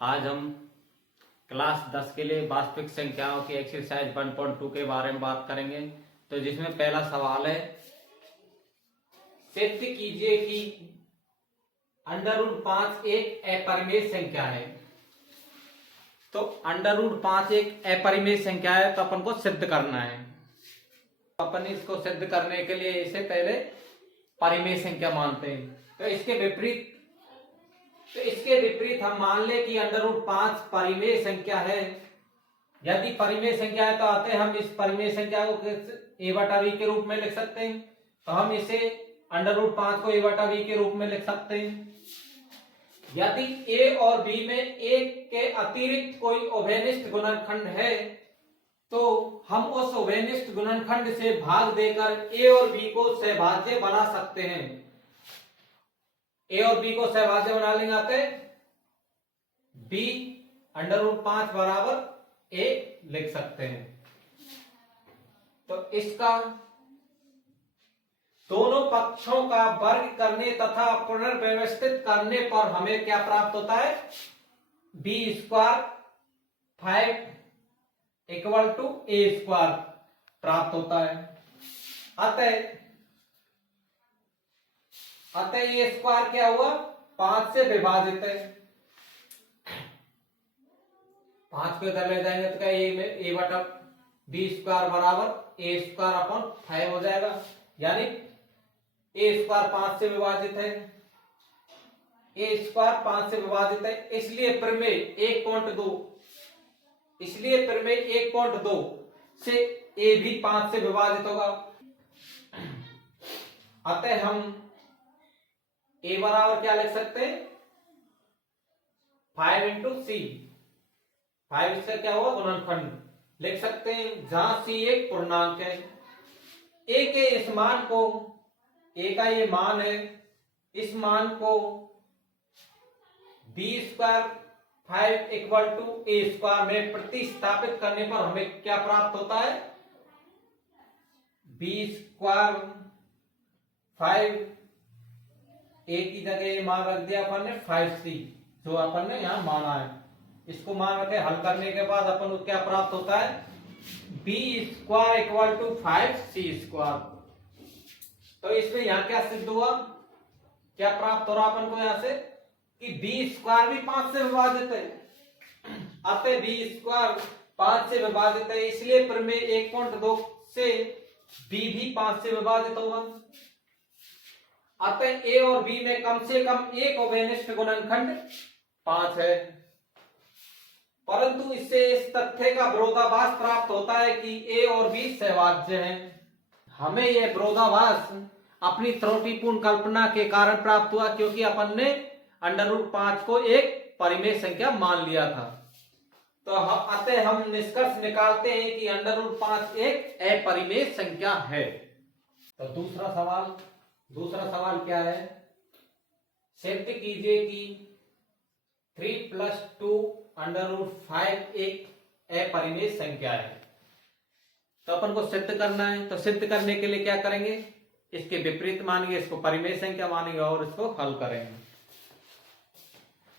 आज हम क्लास 10 के लिए वास्तविक संख्याओं की एक्सरसाइज 1.2 के बारे में बात करेंगे। तो जिसमें पहला सवाल है, सिद्ध कीजिए कि √5 एक अपरिमेय संख्या है। तो √5 एक अपरिमेय संख्या है, तो अपन को सिद्ध करना है। अपन इसको सिद्ध करने के लिए इसे पहले परिमेय संख्या मानते हैं। तो इसके विपरीत हम मान ले कि √5 परिमेय संख्या है। यदि परिमेय संख्या है तो आते हम इस परिमेय संख्या को a/v के रूप में लिख सकते हैं। तो हम इसे √5 को a/v के रूप में लिख सकते हैं। यदि a और b में एक के अतिरिक्त कोई उभयनिष्ठ गुणनखंड है तो हम उस उभयनिष्ठ गुणनखंड से भाग देकर a और b को सहभाज्य बना सकते हैं। a और b को सहभाज्य बना लेंगे b √5 बराबर a लिख सकते हैं। तो इसका दोनों पक्षों का वर्ग करने तथा पुनर्व्यवस्थित करने पर हमें क्या प्राप्त होता है, b² 5 = a² प्राप्त होता है। अतः ये स्क्वायर क्या हुआ, 5 से विभाजित है। 5 को इधर ले जाएंगे तो क्या a/b² बराबर a² 5 हो जाएगा। यानी a² 5 से विभाजित है, a² 5 से विभाजित है। इसलिए प्रमेय 1.2 से a भी 5 से विभाजित होगा। अतः हम a बराबर क्या लिख सकते हैं, 5 × c। 5 इसका क्या हुआ, गुणनखंड लिख सकते हैं, जहां c एक पूर्णांक है। a के इस मान को, a का ये मान है, इस मान को b² 5 = a² में प्रतिस्थापित करने पर हमें क्या प्राप्त होता है, b² 5, a की जगह मान रख दिया अपन ने 5c, जो अपन ने यहां माना है। इसको मान रखे, हल करने के बाद अपन को क्या प्राप्त होता है, b² = 5c²। तो इसमें यहां क्या सिद्ध हुआ, क्या प्राप्त हो रहा अपन को यहां से कि b² भी 5 से विभाजित है। अतः b² 5 से विभाजित है, इसलिए प्रमेय 1.2 से b भी 5 से विभाजित होगा। अतः a और b में कम से कम एक उभयनिष्ठ गुणनखंड 5 है। परंतु इससे इस तथ्य का विरोधाभास प्राप्त होता है कि a और b सहभाज्य हैं। हमें यह विरोधाभास अपनी त्रुटिपूर्ण कल्पना के कारण प्राप्त हुआ, क्योंकि अपन ने √5 को एक परिमेय संख्या मान लिया था। तो अतः हम निष्कर्ष निकालते हैं कि √5 एक अपरिमेय संख्या है। तो दूसरा सवाल क्या है, सिद्ध कीजिए कि 3 + 2 √5 एक अपरिमेय संख्या है। तो अपन को सिद्ध करना है। तो सिद्ध करने के लिए क्या करेंगे, इसके विपरीत मानेंगे, इसको परिमेय संख्या मानेंगे और इसको हल करेंगे।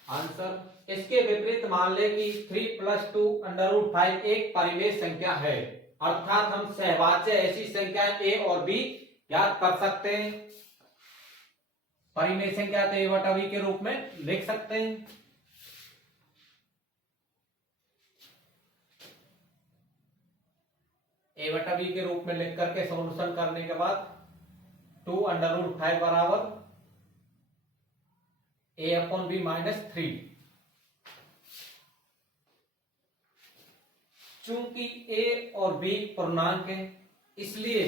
आंसर, इसके विपरीत मान ले कि 3 + 2 √5 एक परिमेय संख्या है। अर्थात हम सहभाज्य ऐसी संख्या a और b याद कर सकते हैं। परिमेय संख्या तो a/v के रूप में लिख सकते हैं। a/v के रूप में लिख करके सॉल्यूशन करने के बाद 2 √5 बराबर a/b - 3। चूंकि a और b पूर्णांक है, इसलिए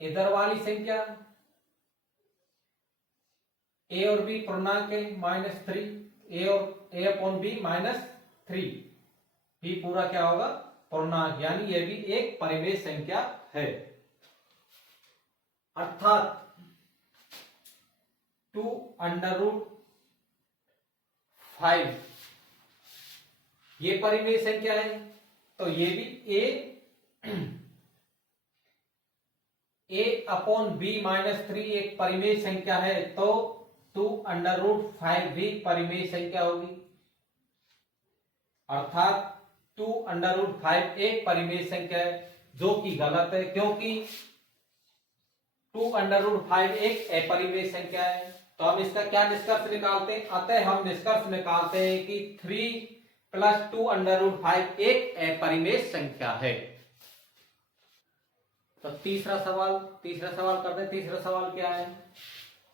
इधर वाली संख्या a और b पूर्णांक है -3, a/b - 3 भी पूरा क्या होगा, पूर्णांक, यानी यह भी एक परिमेय संख्या है। अर्थात 2 √5 ये परिमेय संख्या है। तो ये भी a/b - 3 एक परिमेय संख्या है। तो 2√5 भी परिमेय संख्या होगी, अर्थात 2√5 एक परिमेय संख्या है, जो कि गलत है क्योंकि 2√5 एक अपरिमेय संख्या है। तो हम इसका क्या निष्कर्ष निकालते हैं? अतः हम निष्कर्ष निकालते हैं कि 3 + 2√5 एक अपरिमेय संख्या है। तो तीसरा सवाल करते हैं। तीसरा सवाल क्या है?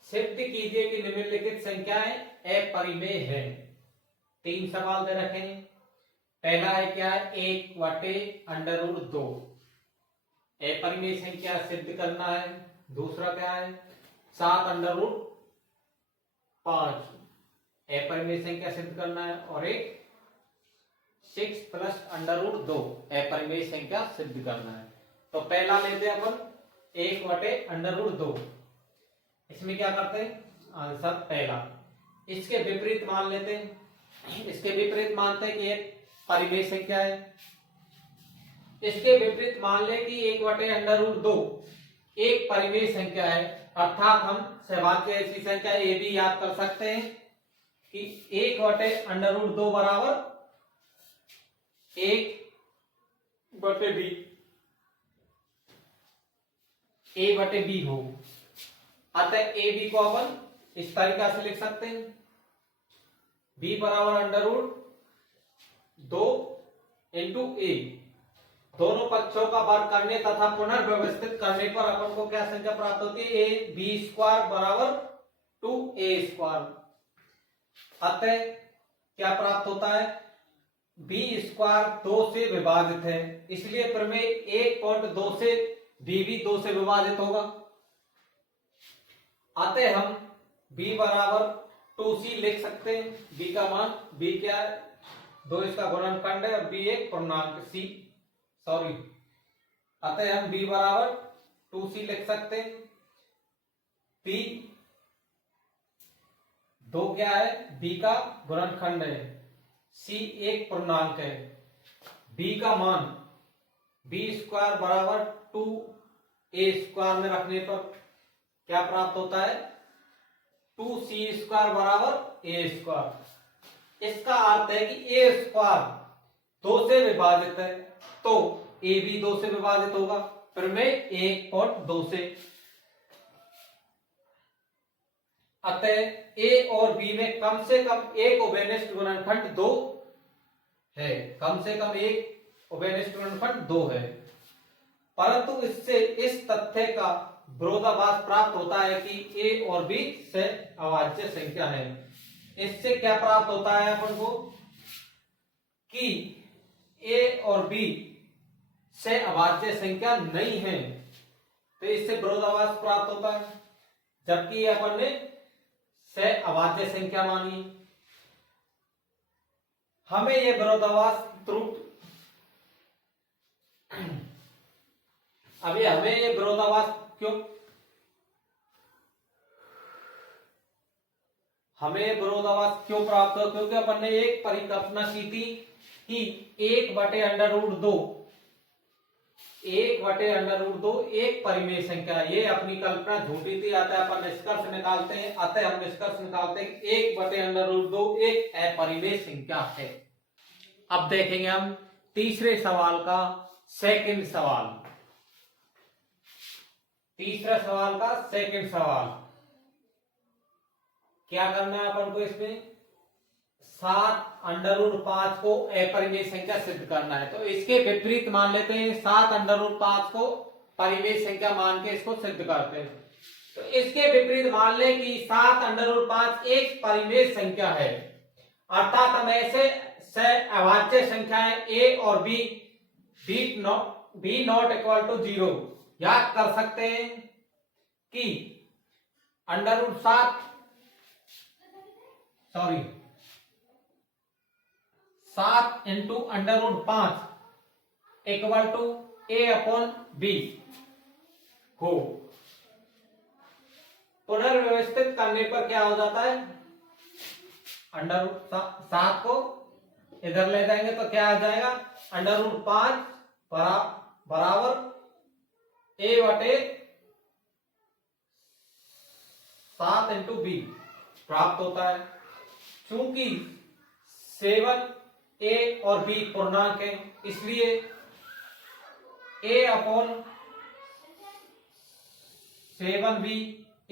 सिद्ध कीजिए कि निम्नलिखित संख्याएं अपरिमेय है। 3 सवाल दे रखे हैं। पहला है क्या है? 1/√2 अपरिमेय संख्या सिद्ध करना है। दूसरा क्या है? 7/5 अपरिमेय संख्या सिद्ध करना है। और एक 6 + √2 अपरिमेय संख्या सिद्ध करना है। तो पहला लेते हैं अपन 1/√2। इसमें क्या करते हैं? आंसर पहला। इसके विपरीत मान लेते हैं। इसके विपरीत मानते हैं कि एक परिमेय संख्या है। इसके विपरीत मान ले कि 1/√2 एक परिमेय संख्या है, अर्थात हम सहभाज्य ऐसी संख्या ए भी याद कर सकते हैं कि 1/√2 बराबर 1/b a/b हो। अतः ए बी को अपन इस तरीका से लिख सकते हैं, b √2 × a। दोनों पक्षों का वर्ग करने तथा पुनर्व्यवस्थित करने पर अपन को क्या संख्या प्राप्त होती है? ab² = 2a²। अतः क्या प्राप्त होता है? b² 2 से विभाजित है, इसलिए प्रमेय 1.2 से b भी 2 से विभाजित होगा। अतः हम b = 2c लिख सकते हैं। b का मान, b क्या है? 2 इसका गुणनखंड है और b एक पूर्णांक अतः हम b = 2c लिख सकते हैं। b 2 क्या है? b का गुणनखंड है, c एक पूर्णांक है। b का मान b² = 2a² में रखने पर क्या प्राप्त होता है? 2c² = a²। इसका अर्थ है कि a² 2 से विभाजित है, तो a भी 2 से विभाजित होगा, प्रमेय 1.2 से। अतः a और b में कम से कम एक उभयनिष्ठ गुणनखंड 2 है, कम से कम एक उभयनिष्ठ गुणनखंड 2 है। परंतु इससे इस तथ्य का विरोधाभास प्राप्त होता है कि a और b से अभाज्य संख्या है। इससे क्या प्राप्त होता है अपन को कि a और b से अभाज्य संख्या नहीं है, तो इससे विरोधाभास प्राप्त होता है, जबकि अपन ने से अभाज्य संख्या मानी। हमें ये विरोधाभास त्रुटि हमें ये विरोधाभास क्यों प्राप्त हुआ? क्योंकि अपन ने एक परिकल्पना की थी कि 1/√2 एक परिमेय संख्या। ये अपनी कल्पना झूठी थी, अतः अपन निष्कर्ष निकालते हैं। हम निष्कर्ष निकालते हैं कि 1/√2 एक अपरिमेय संख्या है। अब देखेंगे हम तीसरे सवाल का सेकंड सवाल। तीसरा सवाल का सेकंड सवाल क्या करना है अपन को? इसमें 7/5 को अपरिमेय संख्या सिद्ध करना है। तो इसके विपरीत मान लेते हैं, 7/5 को परिमेय संख्या मान के इसको सिद्ध करते हैं। तो इसके विपरीत मान ले कि 7/5 एक परिमेय संख्या है, अर्थात हम ऐसे अभाज्य संख्याएं a और b not equal to 0 याद कर सकते हैं कि √7 × √5 इक्वल टू a/b हो। पुनर्व्यवस्थित करने पर क्या हो जाता है? √7 को इधर ले जाएंगे तो क्या आ जाएगा? √5 बराबर a/7 × b। प्राप्त होता है। चूंकि 7 a और b पूर्णांक है, इसलिए a अपॉन 7b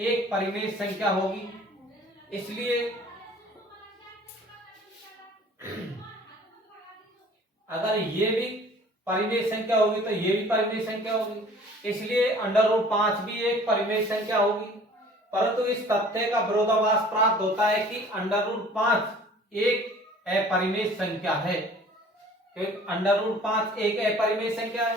एक परिमेय संख्या होगी। इसलिए अगर ये भी परिमेय संख्या होगी तो ये भी परिमेय संख्या होगी, इसलिए √5 भी एक परिमेय संख्या होगी। परंतु इस तथ्य का विरोधाभास प्राप्त होता है कि √5 एक अपरिमेय संख्या है, √5 एक अपरिमेय संख्या है।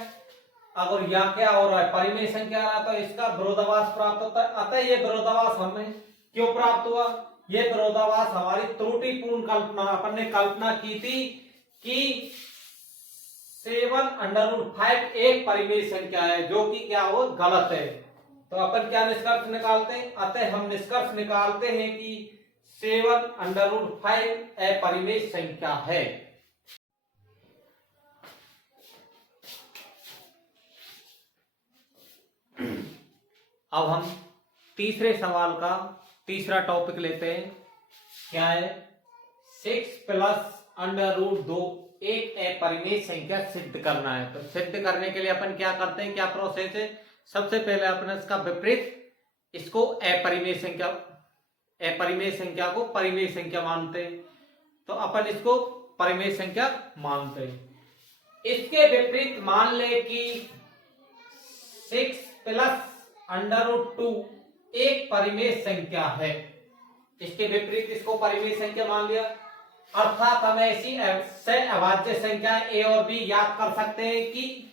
अगर यहाँ क्या हो रहा है, परिमेय संख्या आ रहा, तो इसका विरोधाभास प्राप्त होता है। अतः ये विरोधाभास हमें क्यों प्राप्त हुआ? ये विरोधाभास हमारी त्रुटिपूर्ण कल्पना, अपन ने कल्पना की थी कि 7√5 एक परिमेय संख्या है, जो कि क्या हो, गलत है। तो अपन क्या निष्कर्ष निकालते हैं? अतः हम निष्कर्ष निकालते हैं कि 7√5 अपरिमेय संख्या है। अब हम तीसरे सवाल का तीसरा टॉपिक लेते हैं। क्या है? 6 + √2 एक अपरिमेय संख्या सिद्ध करना है। तो सिद्ध करने के लिए अपन क्या करते हैं, क्या प्रोसेस है? सबसे पहले अपन इसका विपरीत, इसको अपरिमेय संख्या को परिमेय संख्या मानते हैं। तो अपन इसको परिमेय संख्या मानते हैं। इसके विपरीत मान ले कि 6 + √2 एक परिमेय संख्या है। इसके विपरीत इसको परिमेय संख्या मान लिया, अर्थात हम ऐसी से अभाज्य संख्या a और b याद कर सकते हैं कि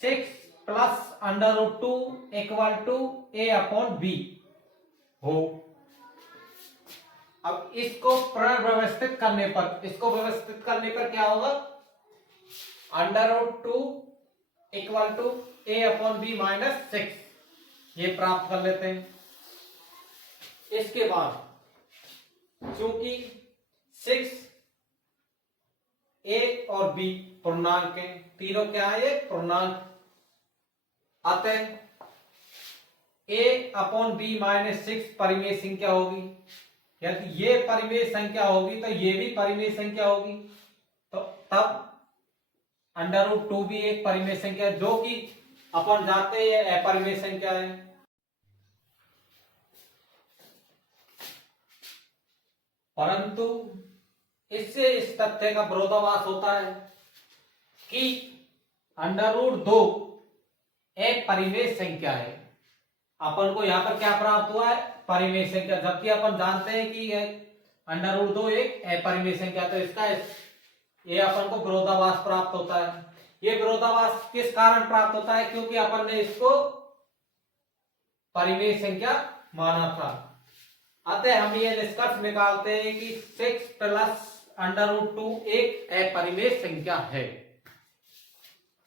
6 + √2 = a/b हो। अब इसको पुनर्व्यवस्थित करने पर क्या होगा? √2 = a/b - 6 ये प्राप्त कर लेते हैं। इसके बाद चूंकि 6 a और b पूर्णांक है, तीनों क्या है? ये पूर्णांक। अतः a/b - 6 परिमेय संख्या होगी। यदि ये परिमेय संख्या होगी तो ये भी परिमेय संख्या होगी। तो तब √2 भी एक परिमेय संख्या, जो कि अपन जानते हैं अपरिमेय संख्या है। परंतु इससे इस तथ्य का विरोधाभास होता है कि √2 एक परिमेय संख्या है। अपन को यहाँ पर क्या प्राप्त हुआ है? परिमेय संख्या, जबकि अपन जानते हैं कि √2 एक अपरिमेय संख्या। तो इसका ये अपन को विरोधाभास प्राप्त होता है। ये विरोधाभास किस कारण प्राप्त होता है? क्योंकि अपन ने इसको परिमेय संख्या माना था। अतः हम ये निष्कर्ष निकालते हैं कि 6 + √2 एक अपरिमेय संख्या है।